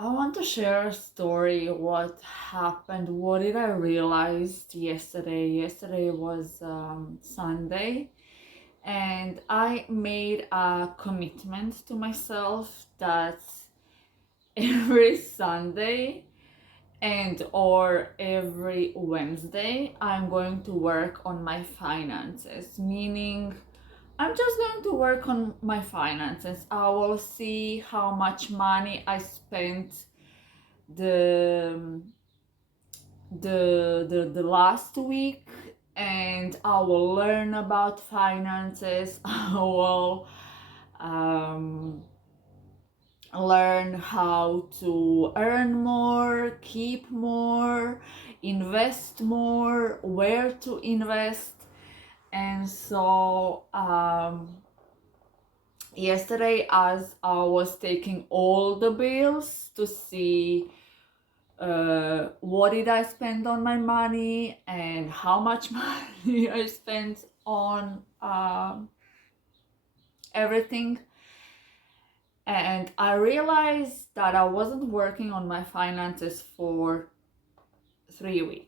I want to share a story what happened. What did I realize yesterday? Yesterday was Sunday, and I made a commitment to myself that every Sunday and or every Wednesday I'm going to work on my finances, meaning I'm just going to work on my finances. I will see how much money I spent the the last week, and I will learn about finances. I will um, learn how to earn more, keep more, invest more, where to invest. And so yesterday, as I was taking all the bills to see what did I spend on my money and how much money I spent on everything. And I realized that I wasn't working on my finances for 3 weeks.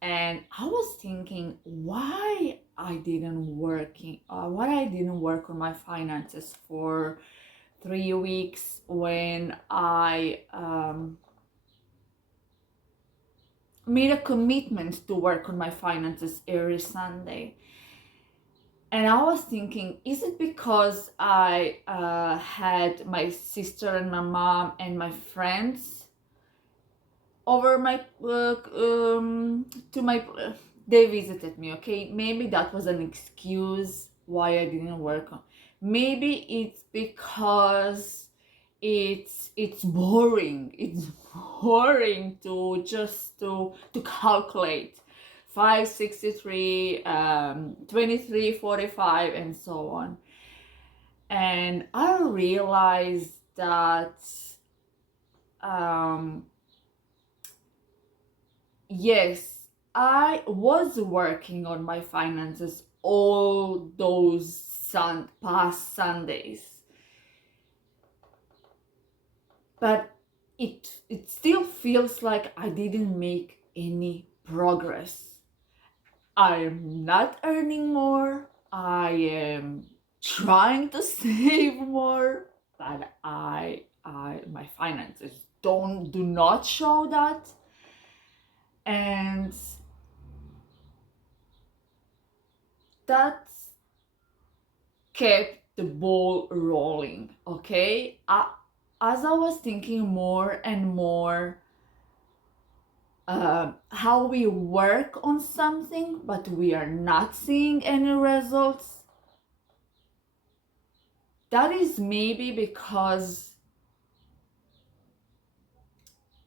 And I was thinking why I didn't work on my finances for 3 weeks when I made a commitment to work on my finances every Sunday. And I was thinking, is it because I had my sister and my mom and my friends over my to my they visited me? Okay, maybe that was an excuse why I didn't work on. Maybe it's because it's boring. It's boring to just to calculate 563, 23, 45, and so on. And I realized that um, yes, I was working on my finances all those past Sundays, but it still feels like I didn't make any progress. I'm not earning more. I am trying to save more, but I my finances do not show that. And that kept the ball rolling. Okay, as I was thinking more and more how we work on something but we are not seeing any results, that is maybe because,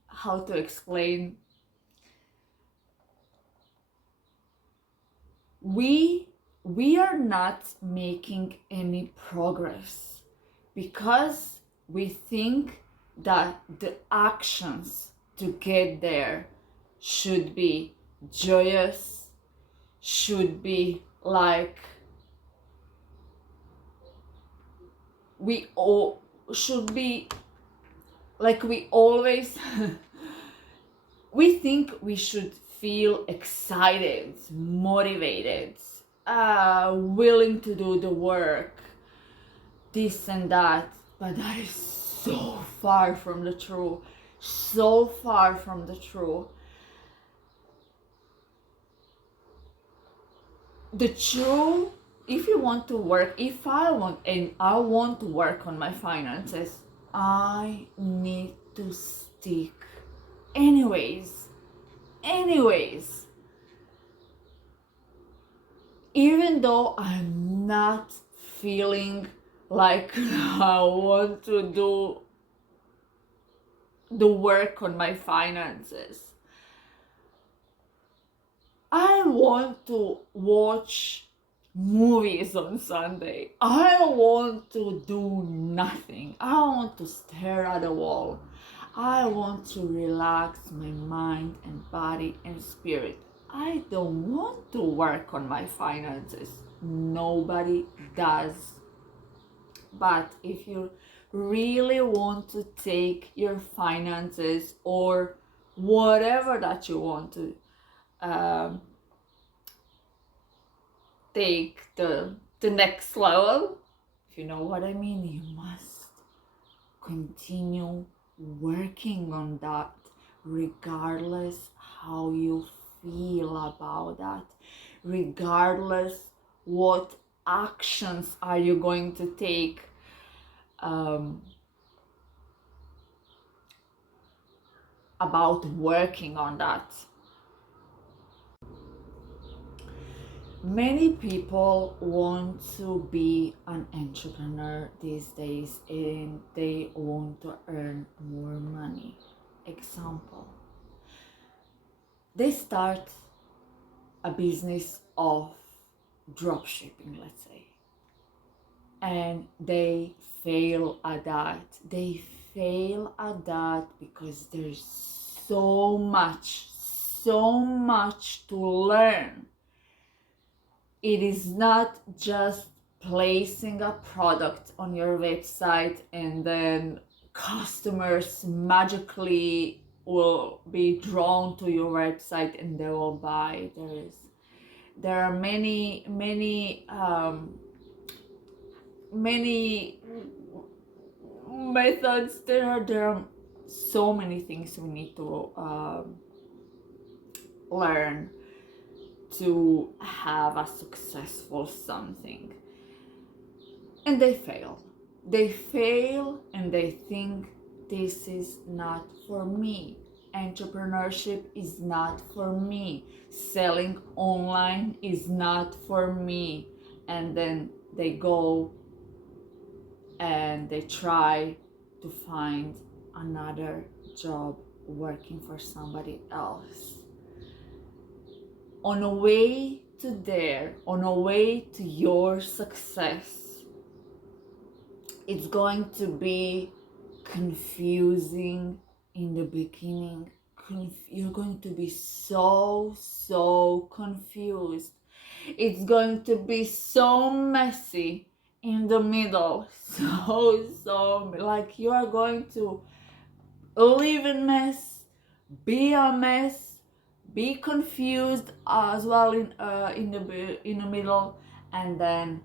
how to explain, we we are not making any progress because we think that the actions to get there should be joyous, should be like we all should be like we always we think we should feel excited, motivated, willing to do the work, this and that, but that is so far from the truth. So far from the truth. The truth, if you want to work, if I want, and I want to work on my finances, I need to stick. Anyways, even though I'm not feeling like I want to do the work on my finances, I want to watch movies on Sunday. I want to do nothing. I want to stare at a wall. I want to relax my mind and body and spirit. I don't want to work on my finances. Nobody does. But if you really want to take your finances or whatever that you want to um, take the next level, if you know what I mean, you must continue working on that regardless how you feel about that, regardless what actions are you going to take about working on that. Many people want to be an entrepreneur these days and they want to earn more money. Example, they start a business of dropshipping, let's say, and they fail at that. They fail at that because there's so much to learn. It is not just placing a product on your website and then customers magically will be drawn to your website and they will buy. There are many methods. There are so many things we need to learn to have a successful something, and they fail and they think this is not for me, entrepreneurship is not for me, selling online is not for me, and then they go and they try to find another job working for somebody else. On a way to there, on a way to your success, it's going to be confusing in the beginning. You're going to be so confused. It's going to be so messy in the middle. So like you are going to live in mess, be a mess, be confused as well in the middle, and then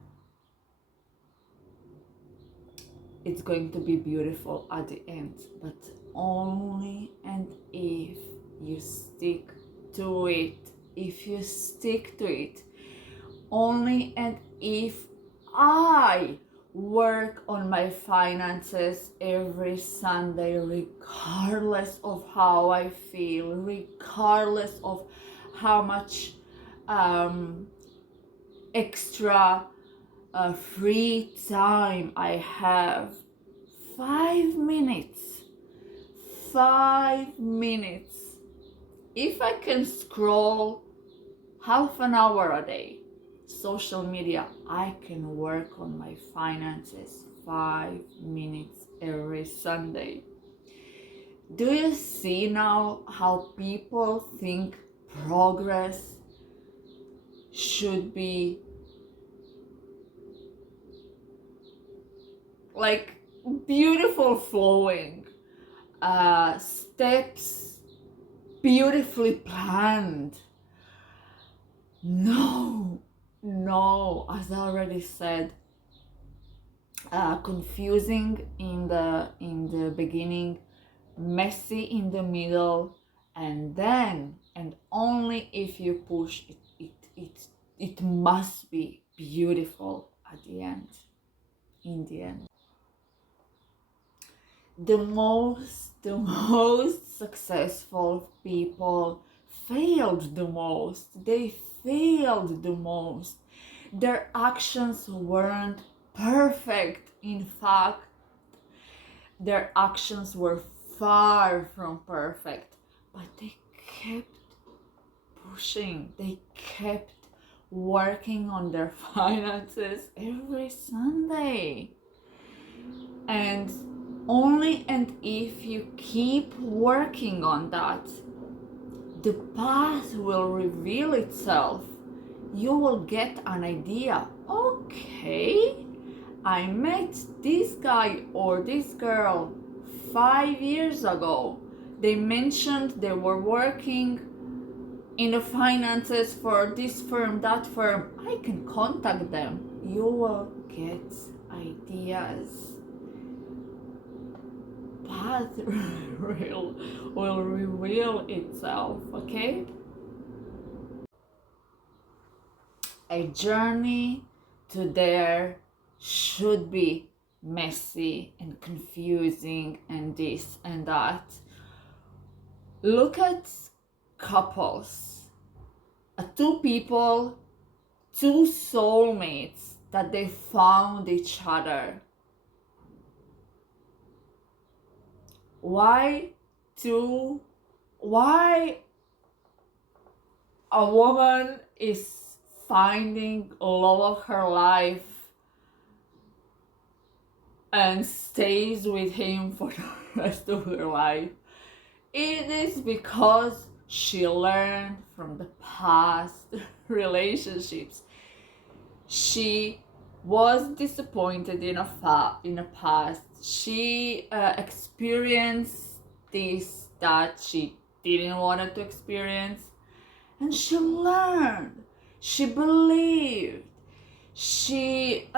it's going to be beautiful at the end, but only and if you stick to it. If you stick to it, only and if I work on my finances every Sunday, regardless of how I feel, regardless of how much extra free time I have. 5 minutes. 5 minutes. If I can scroll half an hour a day, social media, I can work on my finances 5 minutes every Sunday. Do you see now how people think progress should be like beautiful flowing steps, beautifully planned? No, as I already said, confusing in the beginning, messy in the middle, and then and only if you push it must be beautiful at the end. In the end, the most successful people failed the most. They failed the most. Their actions weren't perfect. In fact, their actions were far from perfect, but they kept pushing. They kept working on their finances every Sunday. And only and if you keep working on that, the path will reveal itself. You will get an idea. Okay, I met this guy or this girl 5 years ago. They mentioned they were working in the finances for this firm, that firm. I can contact them. You will get ideas. Path will reveal itself, okay? A journey to there should be messy and confusing and this and that. Look at couples, two people, two soulmates that they found each other. Why a woman is finding love of her life and stays with him for the rest of her life? It is because she learned from the past relationships. She was disappointed in a past. She experienced this that she didn't want to experience, and she learned. She believed. She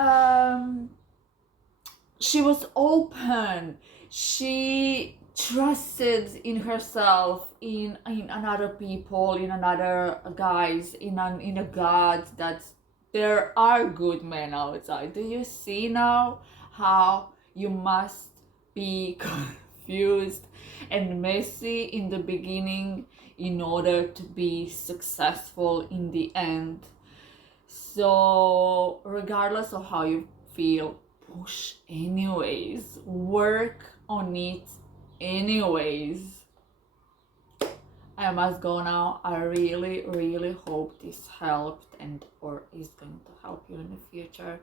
was open. She trusted in herself, in another people, in another guys, in a God, that there are good men outside. Do you see now how you must be confused and messy in the beginning in order to be successful in the end? So regardless of how you feel, push anyways, work on it anyways. I must go now. I really hope this helped and or is going to help you in the future.